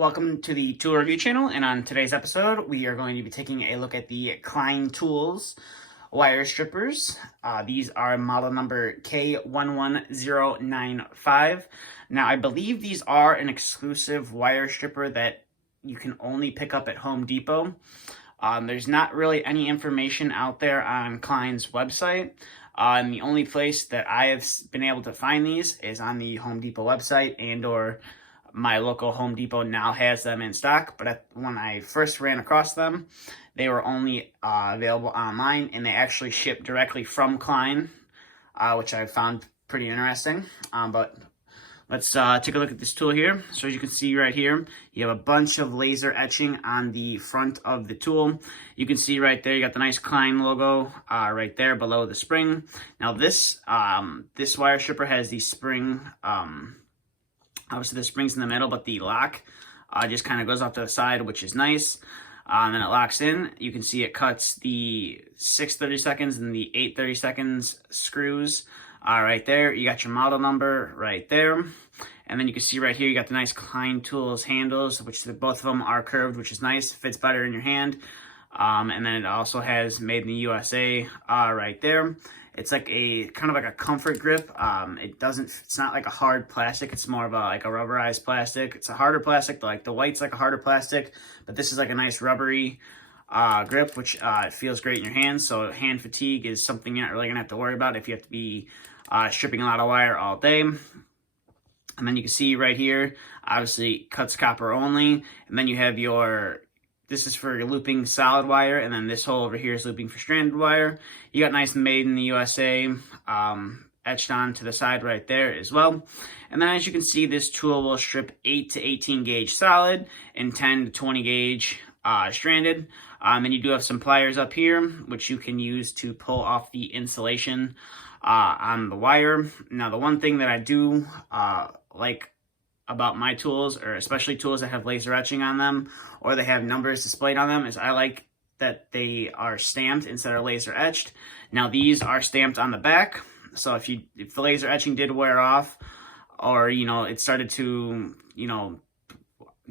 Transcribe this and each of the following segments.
Welcome to the tool review channel, and on today's episode we are going to be taking a look at the Klein-Kurve Wire Strippers. These are model number K11095. Now I believe these are an exclusive wire stripper that you can only pick up at Home Depot. There's not really any information out there on Klein's website. And the only place that I have been able to find these is on the Home Depot website, and or my local Home Depot now has them in stock. But when I first ran across them, they were only available online, and they actually ship directly from Klein, which I found pretty interesting. But let's take a look at this tool here. So as you can see right here, you have a bunch of laser etching on the front of the tool. You can see right there, you got the nice Klein logo right there below the spring. Now this wire stripper has the spring, obviously the spring's in the middle, but the lock just kind of goes off to the side, which is nice. And then it locks in. You can see it cuts the 6 30-seconds and the 8 30-seconds screws right there. You got your model number right there. And then you can see right here, you got the nice Klein Tools handles, which both of them are curved, which is nice. Fits better in your hand. And then it also has made in the USA right there. It's like a kind of like a comfort grip. It's not like a hard plastic. It's more of like a rubberized plastic. It's a harder plastic. Like the white's like a harder plastic, but this is like a nice rubbery grip, which it feels great in your hands. So hand fatigue is something you're not really gonna have to worry about if you have to be stripping a lot of wire all day. And then you can see right here, obviously cuts copper only. And then you have this is for looping solid wire, and then this hole over here is looping for stranded wire. You got nice made in the USA etched on to the side right there as well. And then as you can see, this tool will strip 8 to 18 gauge solid and 10 to 20 gauge stranded. And you do have some pliers up here, which you can use to pull off the insulation on the wire. Now, the one thing that I do like about my tools, or especially tools that have laser etching on them, or they have numbers displayed on them, is I like that they are stamped instead of laser etched. Now these are stamped on the back, so if the laser etching did wear off, or it started to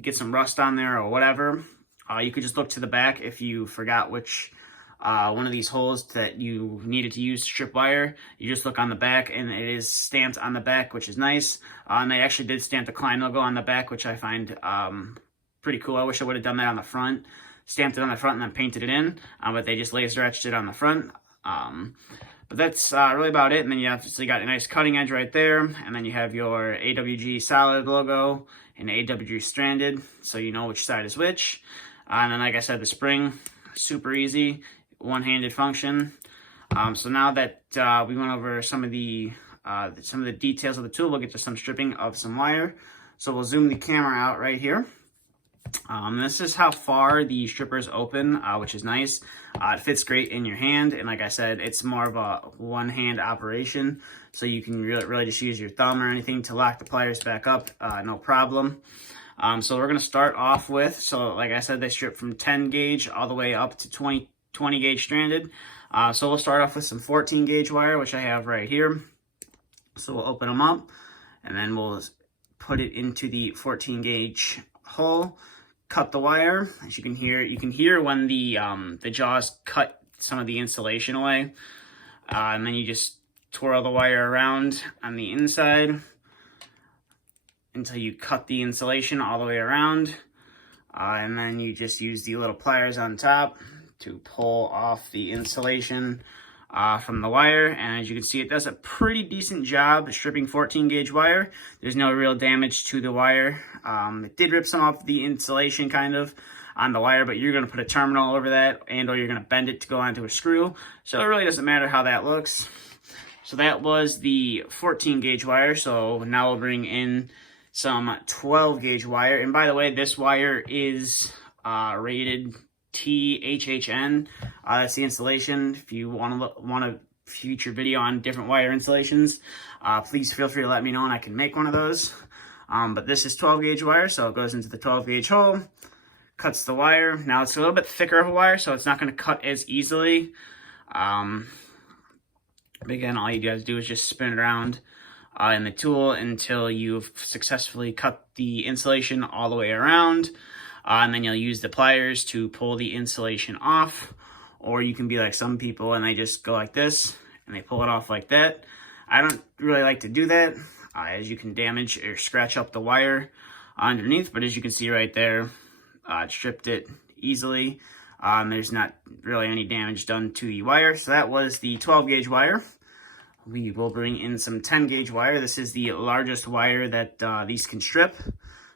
get some rust on there or whatever, you could just look to the back. If you forgot which one of these holes that you needed to use to strip wire, you just look on the back, and it is stamped on the back, which is nice. And they actually did stamp the Klein logo on the back, which I find pretty cool. I wish I would have done that on the front, stamped it on the front and then painted it in, but they just laser etched it on the front. But that's really about it. And then you obviously got a nice cutting edge right there, and then you have your AWG solid logo and AWG stranded, so you know which side is which. And then, like I said, the spring, super easy, one-handed function. So now that we went over some of the details of the tool, we'll get to some stripping of some wire. So we'll zoom the camera out right here. This is how far the strippers open, which is nice. It fits great in your hand, and like I said, it's more of a one-hand operation, so you can really just use your thumb or anything to lock the pliers back up, no problem. So we're going to start off with, so like I said, they strip from 10 gauge all the way up to 20 gauge stranded. So we'll start off with some 14 gauge wire, which I have right here. So we'll open them up, and then we'll put it into the 14 gauge hole, cut the wire. As you can hear when the jaws cut some of the insulation away. And then you just twirl the wire around on the inside until you cut the insulation all the way around. And then you just use the little pliers on top to pull off the insulation from the wire. And as you can see, it does a pretty decent job stripping 14 gauge wire. There's no real damage to the wire. It did rip some off the insulation kind of on the wire, but you're going to put a terminal over that, and or you're going to bend it to go onto a screw. So it really doesn't matter how that looks. So that was the 14 gauge wire. So now we'll bring in some 12 gauge wire. And by the way, this wire is rated THHN. That's the installation. If you want a future video on different wire installations, please feel free to let me know and I can make one of those. But this is 12 gauge wire, so it goes into the 12 gauge hole, cuts the wire. Now it's a little bit thicker of a wire, so it's not going to cut as easily. But again, all you guys do is just spin it around in the tool until you've successfully cut the insulation all the way around. And then you'll use the pliers to pull the insulation off. Or you can be like some people and they just go like this and they pull it off like that. I don't really like to do that, as you can damage or scratch up the wire underneath. But as you can see right there, it stripped it easily. There's not really any damage done to the wire. So that was the 12 gauge wire. We will bring in some 10 gauge wire. This is the largest wire that these can strip.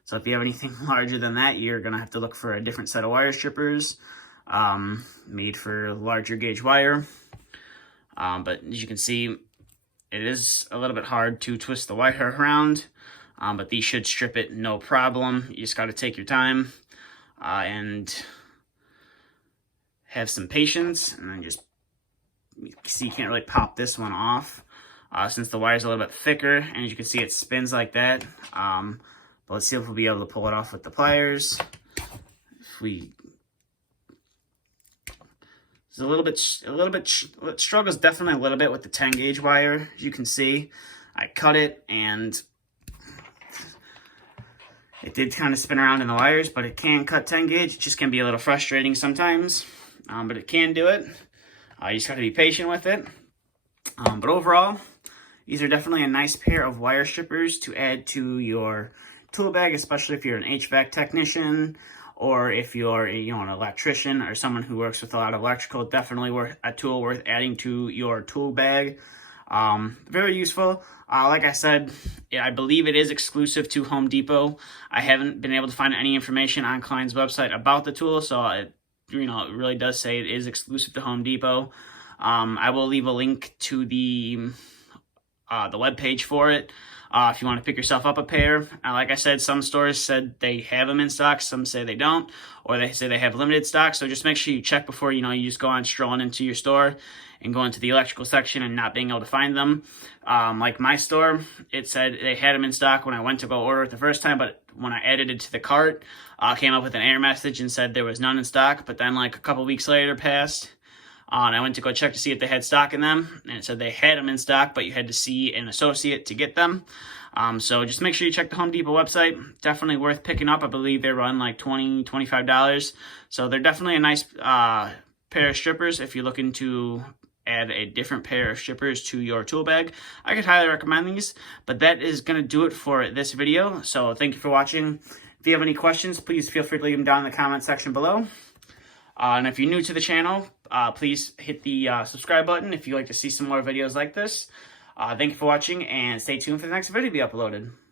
So if you have anything larger than that, you're going to have to look for a different set of wire strippers made for larger gauge wire. But as you can see, it is a little bit hard to twist the wire around, but these should strip it no problem. You just got to take your time and have some patience, and then just, you see, you can't really pop this one off since the wire's a little bit thicker, and as you can see, it spins like that. But let's see if we'll be able to pull it off with the pliers. It's a little bit, it struggles definitely a little bit with the 10 gauge wire. As you can see, I cut it and it did kind of spin around in the wires, but it can cut 10 gauge. It just can be a little frustrating sometimes, but it can do it. You just got to be patient with it. But overall, these are definitely a nice pair of wire strippers to add to your tool bag, especially if you're an HVAC technician, or if you're an electrician or someone who works with a lot of electrical. Definitely a tool worth adding to your tool bag. Very useful. Like I said, I believe it is exclusive to Home Depot. I haven't been able to find any information on Klein's website about the tool, so it really does say it is exclusive to Home Depot. I will leave a link to the webpage for it. If you want to pick yourself up a pair. Like I said, some stores said they have them in stock, some say they don't, or they say they have limited stock. So just make sure you check before you just go on strolling into your store and go into the electrical section and not being able to find them. Like my store, it said they had them in stock when I went to go order it the first time, but when I added it to the cart, came up with an error message and said there was none in stock. But then like a couple weeks later passed, and I went to go check to see if they had stock in them, and it said they had them in stock, but you had to see an associate to get them. So just make sure you check the Home Depot website. Definitely worth picking up. I believe they run like $20, $25. So they're definitely a nice pair of strippers if you're looking to add a different pair of strippers to your tool bag. I could highly recommend these, but that is going to do it for this video. So thank you for watching. If you have any questions, please feel free to leave them down in the comment section below. And if you're new to the channel, please hit the subscribe button if you'd like to see some more videos like this. Thank you for watching, and stay tuned for the next video to be uploaded.